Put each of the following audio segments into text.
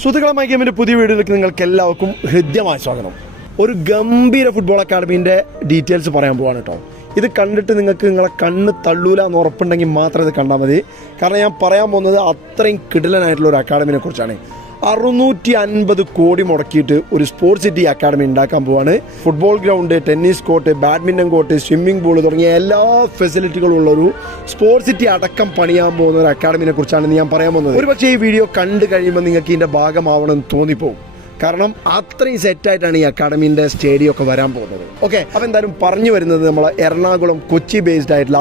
സുഹൃത്തുക്കളെ ഗെയിമിന്റെ പുതിയ വീഡിയോയിലേക്ക് നിങ്ങൾക്ക് എല്ലാവർക്കും ഹൃദ്യമായ സ്വാഗതം. ഒരു ഗംഭീര ഫുട്ബോൾ അക്കാഡമിന്റെ ഡീറ്റെയിൽസ് പറയാൻ പോവാണ് കേട്ടോ. ഇത് കണ്ടിട്ട് നിങ്ങൾക്ക് നിങ്ങളെ കണ്ണ് തള്ളൂല എന്ന് ഉറപ്പുണ്ടെങ്കിൽ മാത്രം ഇത് കണ്ടാൽ മതി. കാരണം ഞാൻ പറയാൻ പോകുന്നത് അത്രയും കിടിലനായിട്ടുള്ള ഒരു അക്കാഡമിനെ കുറിച്ചാണ്. 650 കോടി മുടക്കിയിട്ട് ഒരു സ്പോർട്സ് സിറ്റി അക്കാഡമി ഉണ്ടാക്കാൻ പോവാണ്. Football ground, tennis court, badminton court, swimming pool തുടങ്ങിയ എല്ലാ ഫെസിലിറ്റികളും ഉള്ള ഒരു സ്പോർട്സ് സിറ്റി അടക്കം പണിയാൻ പോകുന്ന ഒരു അക്കാഡമിനെ കുറിച്ചാണ് ഞാൻ പറയാൻ പോകുന്നത്. ഒരു പക്ഷേ ഈ വീഡിയോ കണ്ടു കഴിയുമ്പോൾ നിങ്ങൾക്ക് ഇതിൻ്റെ ഭാഗമാവണമെന്ന് തോന്നിപ്പോകും. കാരണം അത്രയും സെറ്റായിട്ടാണ് ഈ അക്കാഡമിൻ്റെ സ്റ്റേഡിയം ഒക്കെ വരാൻ പോകുന്നത്. ഓക്കെ, അപ്പോൾ എന്തായാലും പറഞ്ഞു വരുന്നത് നമ്മൾ എറണാകുളം കൊച്ചി ബേസ്ഡ് ആയിട്ടുള്ള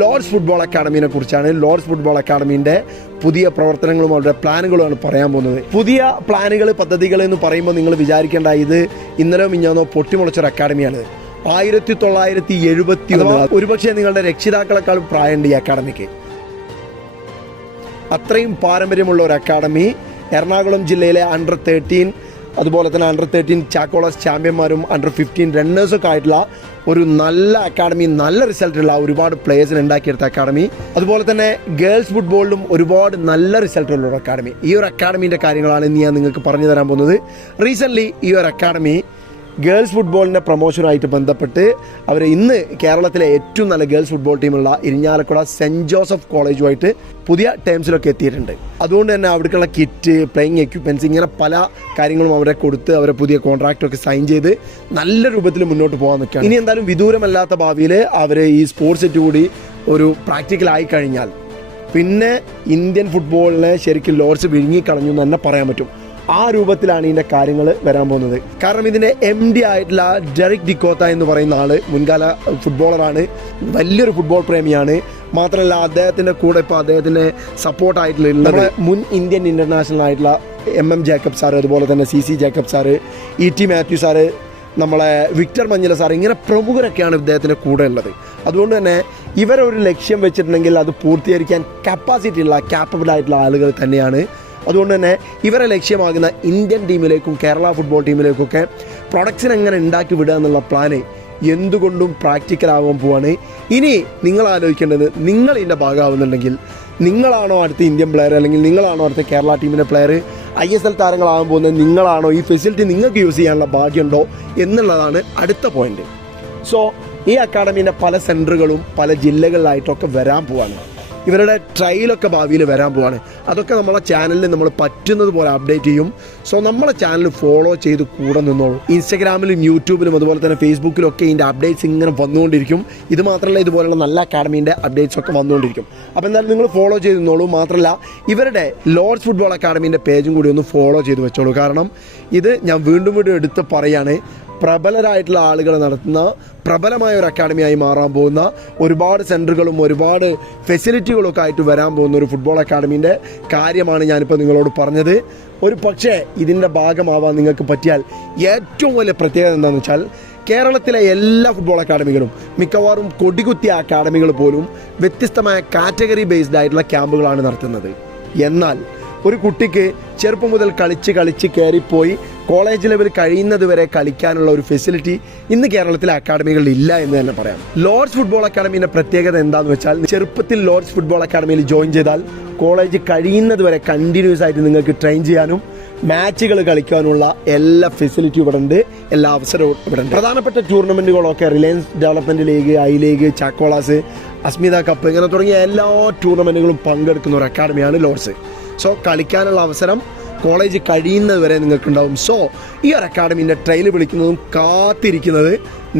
ലോർഡ്സ് ഫുട്ബോൾ അക്കാഡമിനെ കുറിച്ചാണ്. ലോർഡ്സ് ഫുട്ബോൾ അക്കാഡമിൻ്റെ പുതിയ പ്രവർത്തനങ്ങളും അവരുടെ പ്ലാനുകളുമാണ് പറയാൻ പോകുന്നത്. പുതിയ പ്ലാനുകൾ, പദ്ധതികൾ എന്ന് പറയുമ്പോൾ നിങ്ങൾ വിചാരിക്കേണ്ട ഇത് ഇന്നലെ മിഞ്ഞാന്നോ പൊട്ടിമുളച്ചൊരു അക്കാഡമിയാണ്. 1971 ഒരുപക്ഷെ നിങ്ങളുടെ രക്ഷിതാക്കളെക്കാളും പ്രായമുണ്ട് ഈ അക്കാഡമിക്ക്. അത്രയും പാരമ്പര്യമുള്ള ഒരു അക്കാഡമി. എറണാകുളം ജില്ലയിലെ അണ്ടർ 13, അതുപോലെ തന്നെ അണ്ടർ 13 ചാക്കോളസ് ചാമ്പ്യന്മാരും അണ്ടർ 15 റണ്ണേഴ്സൊക്കെ ആയിട്ടുള്ള ഒരു നല്ല അക്കാഡമി, നല്ല റിസൾട്ടുള്ള ഒരുപാട് പ്ലേയേഴ്സിന് ഉണ്ടാക്കിയെടുത്ത അക്കാഡമി. അതുപോലെ തന്നെ ഗേൾസ് ഫുട്ബോളിലും ഒരുപാട് നല്ല റിസൾട്ടുള്ള ഒരു അക്കാഡമി. ഈ ഒരു അക്കാഡമീൻ്റെ കാര്യങ്ങളാണ് ഇന്ന് ഞാൻ നിങ്ങൾക്ക് പറഞ്ഞു തരാൻ പോകുന്നത്. റീസെൻ്റ്ലി ഈ ഒരു അക്കാഡമി ഗേൾസ് ഫുട്ബോളിൻ്റെ പ്രൊമോഷനുമായിട്ട് ബന്ധപ്പെട്ട് അവർ ഇന്ന് കേരളത്തിലെ ഏറ്റവും നല്ല ഗേൾസ് ഫുട്ബോൾ ടീമുള്ള ഇരിഞ്ഞാലക്കുട സെൻറ്റ് ജോസഫ് കോളേജുമായിട്ട് പുതിയ ടേംസിലൊക്കെ എത്തിയിട്ടുണ്ട്. അതുകൊണ്ട് തന്നെ അവിടേക്കുള്ള കിറ്റ്, പ്ലേയിങ് എക്യുപ്മെൻറ്റ്സ്, ഇങ്ങനെ പല കാര്യങ്ങളും അവരെ കൊടുത്ത് അവരെ പുതിയ കോൺട്രാക്റ്റൊക്കെ സൈൻ ചെയ്ത് നല്ല രൂപത്തിൽ മുന്നോട്ട് പോകാൻ നിൽക്കുകയാണ്. ഇനി എന്തായാലും വിദൂരമല്ലാത്ത ഭാവിയിൽ അവർ ഈ സ്പോർട്സ് സെറ്റ് കൂടി ഒരു പ്രാക്ടിക്കലായി കഴിഞ്ഞാൽ പിന്നെ ഇന്ത്യൻ ഫുട്ബോളിനെ ശരിക്കും ലോർഡ്സ് വിഴുങ്ങിക്കളഞ്ഞു എന്ന് തന്നെ പറയാൻ പറ്റും. ആ രൂപത്തിലാണ് ഇതിൻ്റെ കാര്യങ്ങൾ വരാൻ പോകുന്നത്. കാരണം ഇതിൻ്റെ MD ആയിട്ടുള്ള ഡെറിക് ഡിക്കോത്ത എന്ന് പറയുന്ന ആൾ മുൻകാല ഫുട്ബോളറാണ്, വലിയൊരു ഫുട്ബോൾ പ്രേമിയാണ്. മാത്രമല്ല അദ്ദേഹത്തിൻ്റെ കൂടെ ഇപ്പോൾ അദ്ദേഹത്തിൻ്റെ സപ്പോർട്ടായിട്ടുള്ള നമ്മുടെ മുൻ ഇന്ത്യൻ ഇൻ്റർനാഷണൽ ആയിട്ടുള്ള MM ജേക്കബ് സാറ്, അതുപോലെ തന്നെ CC Jacob sir, ET Mathew sir, നമ്മളെ വിക്ടർ മഞ്ഞല സാർ, ഇങ്ങനെ പ്രമുഖരൊക്കെയാണ് ഇദ്ദേഹത്തിൻ്റെ കൂടെ ഉള്ളത്. അതുകൊണ്ട് തന്നെ ഇവരൊരു ലക്ഷ്യം വെച്ചിട്ടുണ്ടെങ്കിൽ അത് പൂർത്തീകരിക്കാൻ കപ്പാസിറ്റി ഉള്ള, ക്യാപ്പബിൾ ആയിട്ടുള്ള ആളുകൾ തന്നെയാണ്. അതുകൊണ്ട് തന്നെ ഇവരെ ലക്ഷ്യമാകുന്ന ഇന്ത്യൻ ടീമിലേക്കും കേരള ഫുട്ബോൾ ടീമിലേക്കൊക്കെ പ്രൊഡക്ഷൻ എങ്ങനെ ഉണ്ടാക്കി വിടുക എന്നുള്ള പ്ലാന് എന്തുകൊണ്ടും പ്രാക്ടിക്കലാവാൻ പോവാണ്. ഇനി നിങ്ങൾ ആലോചിക്കേണ്ടത്, നിങ്ങൾ ഇതിൻ്റെ ഭാഗമാവുന്നുണ്ടെങ്കിൽ നിങ്ങളാണോ അടുത്ത ഇന്ത്യൻ പ്ലെയർ, അല്ലെങ്കിൽ നിങ്ങളാണോ അടുത്ത കേരള ടീമിൻ്റെ പ്ലെയർ, ISL താരങ്ങളാകാൻ പോകുന്നത് നിങ്ങളാണോ, ഈ ഫെസിലിറ്റി നിങ്ങൾക്ക് യൂസ് ചെയ്യാനുള്ള ഭാഗ്യമുണ്ടോ എന്നുള്ളതാണ് അടുത്ത പോയിന്റ്. സോ ഈ അക്കാഡമീൻ്റെ പല സെൻറ്ററുകളും പല ജില്ലകളിലായിട്ടൊക്കെ വരാൻ പോവാണ്. ഇവരുടെ ട്രയലൊക്കെ ഭാവിയിൽ വരാൻ പോവാണ്. അതൊക്കെ നമ്മളെ ചാനലിൽ നമ്മൾ പറ്റുന്നത് പോലെ അപ്ഡേറ്റ് ചെയ്യും. സോ നമ്മളെ ചാനൽ ഫോളോ ചെയ്ത് കൂടെ നിന്നോളൂ. ഇൻസ്റ്റഗ്രാമിലും യൂട്യൂബിലും അതുപോലെ തന്നെ ഫേസ്ബുക്കിലും ഒക്കെ ഇതിൻ്റെ അപ്ഡേറ്റ്സ് ഇങ്ങനെ വന്നുകൊണ്ടിരിക്കും. ഇത് മാത്രമല്ല, ഇതുപോലുള്ള നല്ല അക്കാഡമീൻ്റെ അപ്ഡേറ്റ്സ് ഒക്കെ വന്നുകൊണ്ടിരിക്കും. അപ്പോൾ എന്തായാലും നിങ്ങൾ ഫോളോ ചെയ്ത് നിന്നോളൂ. മാത്രമല്ല ഇവരുടെ ലോർഡ്സ് ഫുട്ബോൾ അക്കാഡമീൻ്റെ പേജും കൂടി ഒന്ന് ഫോളോ ചെയ്ത് വെച്ചോളൂ. കാരണം ഇത് ഞാൻ വീണ്ടും എടുത്ത് പറയാണ്, പ്രബലരായിട്ടുള്ള ആളുകൾ നടത്തുന്ന പ്രബലമായ ഒരു അക്കാഡമിയായി മാറാൻ പോകുന്ന ഒരുപാട് സെൻറ്ററുകളും ഒരുപാട് ഫെസിലിറ്റികളൊക്കെ ആയിട്ട് വരാൻ പോകുന്ന ഒരു ഫുട്ബോൾ അക്കാഡമീൻ്റെ കാര്യമാണ് ഞാനിപ്പോൾ നിങ്ങളോട് പറഞ്ഞത്. ഒരു പക്ഷേ ഇതിൻ്റെ ഭാഗമാവാൻ നിങ്ങൾക്ക് പറ്റിയാൽ ഏറ്റവും വലിയ പ്രത്യേകത എന്താണെന്ന് വെച്ചാൽ, കേരളത്തിലെ എല്ലാ ഫുട്ബോൾ അക്കാഡമികളും മിക്കവാറും കൊടികുത്തിയ അക്കാഡമികൾ പോലും വ്യത്യസ്തമായ കാറ്റഗറി ബേസ്ഡ് ആയിട്ടുള്ള ക്യാമ്പുകളാണ് നടത്തുന്നത്. എന്നാൽ ഒരു കുട്ടിക്ക് ചെറുപ്പം മുതൽ കളിച്ച് കയറിപ്പോയി കോളേജ് ലെവൽ കഴിയുന്നത് വരെ കളിക്കാനുള്ള ഒരു ഫെസിലിറ്റി ഇന്ന് കേരളത്തിലെ അക്കാഡമികളിൽ ഇല്ല എന്ന് തന്നെ പറയാം. ലോർഡ്സ് ഫുട്ബോൾ അക്കാഡമിയുടെ പ്രത്യേകത എന്താണെന്ന് വെച്ചാൽ, ചെറുപ്പത്തിൽ ലോർഡ്സ് ഫുട്ബോൾ അക്കാഡമിയിൽ ജോയിൻ ചെയ്താൽ കോളേജ് കഴിയുന്നത് വരെ കണ്ടിന്യൂസ് ആയിട്ട് നിങ്ങൾക്ക് ട്രെയിൻ ചെയ്യാനും മാച്ചുകൾ കളിക്കാനുള്ള എല്ലാ ഫെസിലിറ്റിയും ഇവിടെ ഉണ്ട്, എല്ലാ അവസരവും ഇവിടെ ഉണ്ട്. പ്രധാനപ്പെട്ട ടൂർണമെൻറ്റുകളൊക്കെ Reliance development league, I league, Chakkolas, Asmita cup, ഇങ്ങനെ തുടങ്ങിയ എല്ലാ ടൂർണമെൻറ്റുകളും പങ്കെടുക്കുന്ന ഒരു അക്കാഡമിയാണ് ലോർഡ്സ്. സോ കളിക്കാനുള്ള അവസരം കോളേജ് കഴിയുന്നത് വരെ നിങ്ങൾക്കുണ്ടാവും. സോ ഈ ഒരു അക്കാഡമീൻ്റെ ട്രയൽ വിളിക്കുന്നതും കാത്തിരിക്കുന്നത്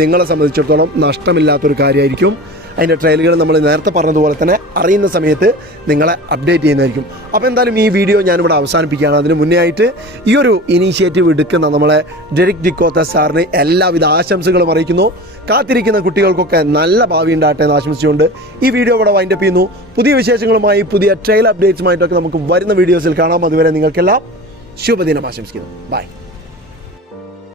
നിങ്ങളെ സംബന്ധിച്ചിടത്തോളം നഷ്ടമില്ലാത്തൊരു കാര്യമായിരിക്കും. അതിൻ്റെ ട്രയലുകൾ നമ്മൾ നേരത്തെ പറഞ്ഞതുപോലെ തന്നെ അറിയുന്ന സമയത്ത് നിങ്ങളെ അപ്ഡേറ്റ് ചെയ്യുന്നതായിരിക്കും. അപ്പോൾ എന്തായാലും ഈ വീഡിയോ ഞാനിവിടെ അവസാനിപ്പിക്കുകയാണ്. അതിന് മുന്നേ ആയിട്ട് ഈ ഒരു ഇനീഷ്യേറ്റീവ് എടുക്കുന്ന നമ്മളെ ഡെറിക് ഡിക്കോത്ത സാറിന് എല്ലാവിധ ആശംസകളും അറിയിക്കുന്നു. കാത്തിരിക്കുന്ന കുട്ടികൾക്കൊക്കെ നല്ല ഭാവി ഉണ്ടാകട്ടെ എന്ന് ആശംസിച്ചുകൊണ്ട് ഈ വീഡിയോ ഇവിടെ വൈൻഡപ്പ് ചെയ്യുന്നു. പുതിയ വിശേഷങ്ങളുമായി, പുതിയ ട്രയൽ അപ്ഡേറ്റ്സുമായിട്ടൊക്കെ നമുക്ക് വരുന്ന വീഡിയോസിൽ കാണാം. അതുവരെ നിങ്ങൾക്കെല്ലാം ശുഭദിനം ആശംസിക്കുന്നു. ബൈ.